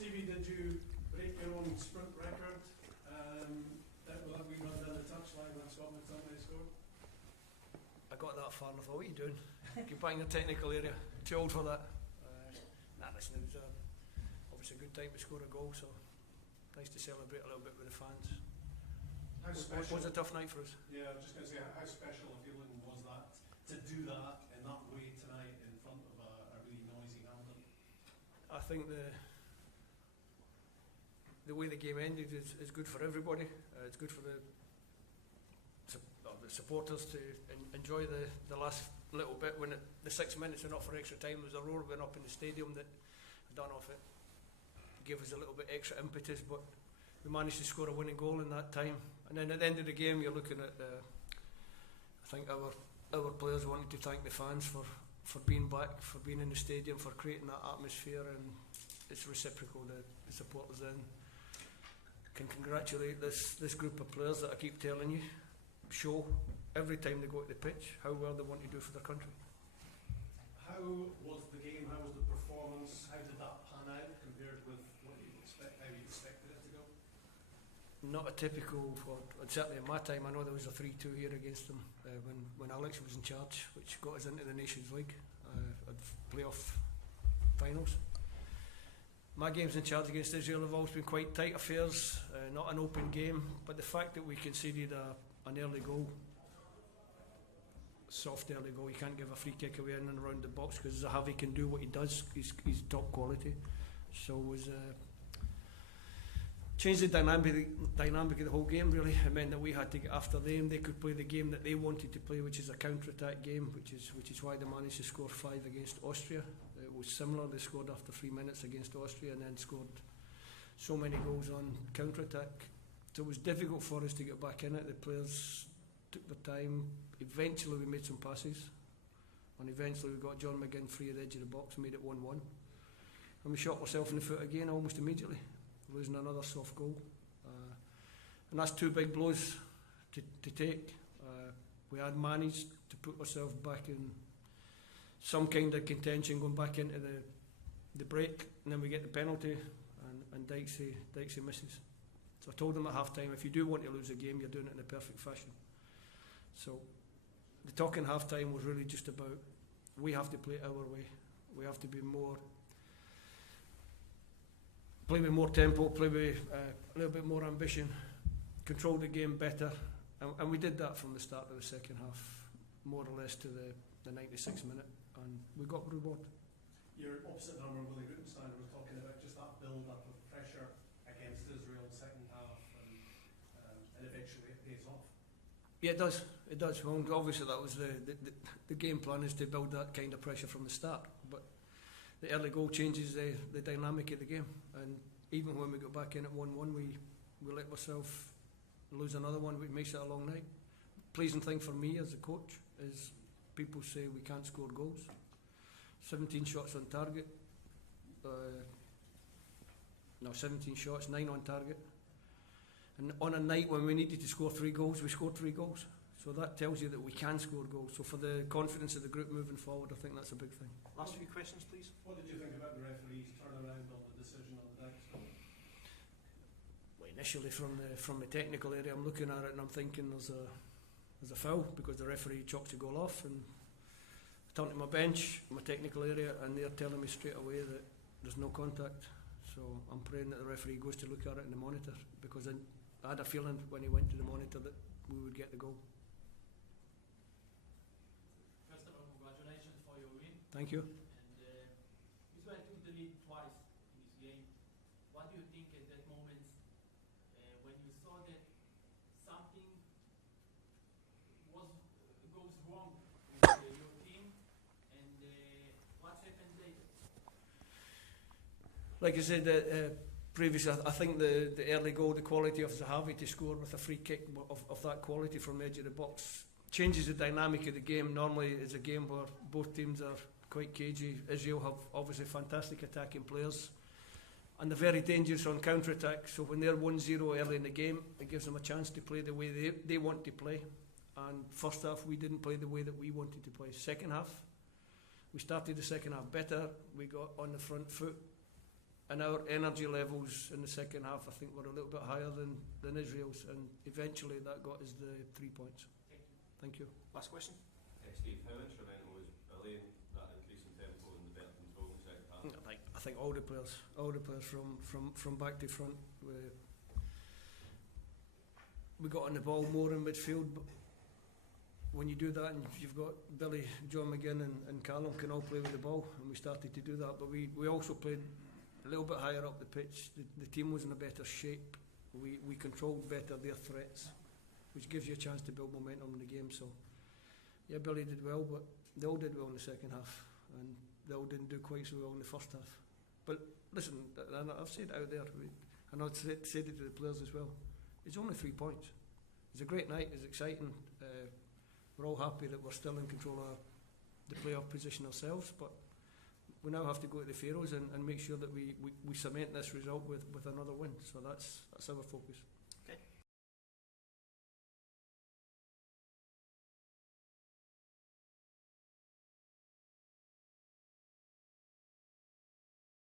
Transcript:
Stevie, did you break your own sprint record? That we run down the touchline when Scotland scored? I got that far and I thought, what are you doing? Get back in the technical area. Too old for that. Listen, it was obviously a good time to score a goal, so nice to celebrate a little bit with the fans. How special was a tough night for us. Yeah, I was just going to say, how special a feeling was that to do that in that way tonight in front of a really noisy Hampton? I think the way the game ended is good for everybody. It's good for the supporters to enjoy the last little bit when the 6 minutes are not for extra time. There was a roar going up in the stadium that I don't know if it gave us a little bit extra impetus, but we managed to score a winning goal in that time. And then at the end of the game, you're looking at I think our players wanted to thank the fans for being back, for being in the stadium, for creating that atmosphere, and it's reciprocal. The supporters then can congratulate this group of players that I keep telling you show every time they go to the pitch how well they want to do for their country. How was the game? How was the performance? How did that pan out compared with what you how you expected it to go? Not a typical, certainly in my time, I know there was a 3-2 here against them when Alex was in charge, which got us into the Nations League, playoff finals. My games in charge against Israel have always been quite tight affairs, not an open game, but the fact that we conceded an early goal, soft early goal, you can't give a free kick away in and around the box because Zahavi can do what he does, he's top quality. So it was changed the dynamic of the whole game really. It meant that we had to get after them. They could play the game that they wanted to play, which is a counter-attack game, which is why they managed to score 5 against Austria. It was similar, they scored after 3 minutes against Austria and then scored so many goals on counter-attack. So it was difficult for us to get back in it. The players took their time. Eventually we made some passes, and eventually we got John McGinn free at the edge of the box, made it 1-1. And we shot ourselves in the foot again almost immediately, losing another soft goal. And that's 2 big blows to take. We had managed to put ourselves back in some kind of contention going back into the break, and then we get the penalty, and Dykesy misses. So I told them at half time, if you do want to lose a game, you're doing it in a perfect fashion. So the talk in half time was really just about, we have to play our way. We have to be play with more tempo, play with a little bit more ambition, control the game better, and we did that from the start of the second half, more or less to the 96th minute, and we got reward. Your opposite number, Willie Rutenstein, was talking about just that build-up of pressure against Israel second half, and eventually it pays off. Yeah, it does. It does. Well, obviously that was the game plan, is to build that kind of pressure from the start, but the early goal changes the dynamic of the game, and even when we got back in at 1-1, we let ourselves lose another one, which makes it a long night. Pleasing thing for me as a coach is people say we can't score goals. 17 shots on target. 17 shots, 9 on target. And on a night when we needed to score 3 goals, we scored 3 goals. So that tells you that we can score goals. So for the confidence of the group moving forward, I think that's a big thing. Last few questions, please. What did you think about the referee's turnaround on the decision on the Dykes goal? Well, initially from the technical area, I'm looking at it and I'm thinking there's a foul, because the referee chalks the goal off, and I turn to my bench, my technical area, and they're telling me straight away that there's no contact. So I'm praying that the referee goes to look at it in the monitor, because I had a feeling when he went to the monitor that we would get the goal. First of all, congratulations for your win. Thank you. And Israel took the lead twice in this game. What do you think at that moment when you saw that something goes wrong with your team, and what happened later? Like I said previously, I think the early goal, the quality of Zahavi to score with a free kick of that quality from the edge of the box changes the dynamic of the game. Normally it's a game where both teams are quite cagey. Israel have obviously fantastic attacking players, and they're very dangerous on counter-attack. So when they're 1-0 early in the game, it gives them a chance to play the way they want to play. And first half, we didn't play the way that we wanted to play. Second half, we started the second half better. We got on the front foot, and our energy levels in the second half, I think, were a little bit higher than Israel's, and eventually that got us the 3 points. Thank you. Last question. Steve, how instrumental was Billy in that increase in tempo and the better control in the second half? I think all the players from back to front. We got on the ball more in midfield, but when you do that and you've got Billy, John McGinn and Callum can all play with the ball, and we started to do that, but we also played a little bit higher up the pitch. The team was in a better shape. We controlled better their threats, which gives you a chance to build momentum in the game. So yeah, Billy did well, but they all did well in the second half, and they all didn't do quite so well in the first half. But listen, and I've said it out there, and I've said it to the players as well, it's only 3 points. It's a great night, it's exciting. We're all happy that we're still in control of the playoff position ourselves, but we now have to go to the Faroes and make sure that we cement this result with another win. So that's our focus.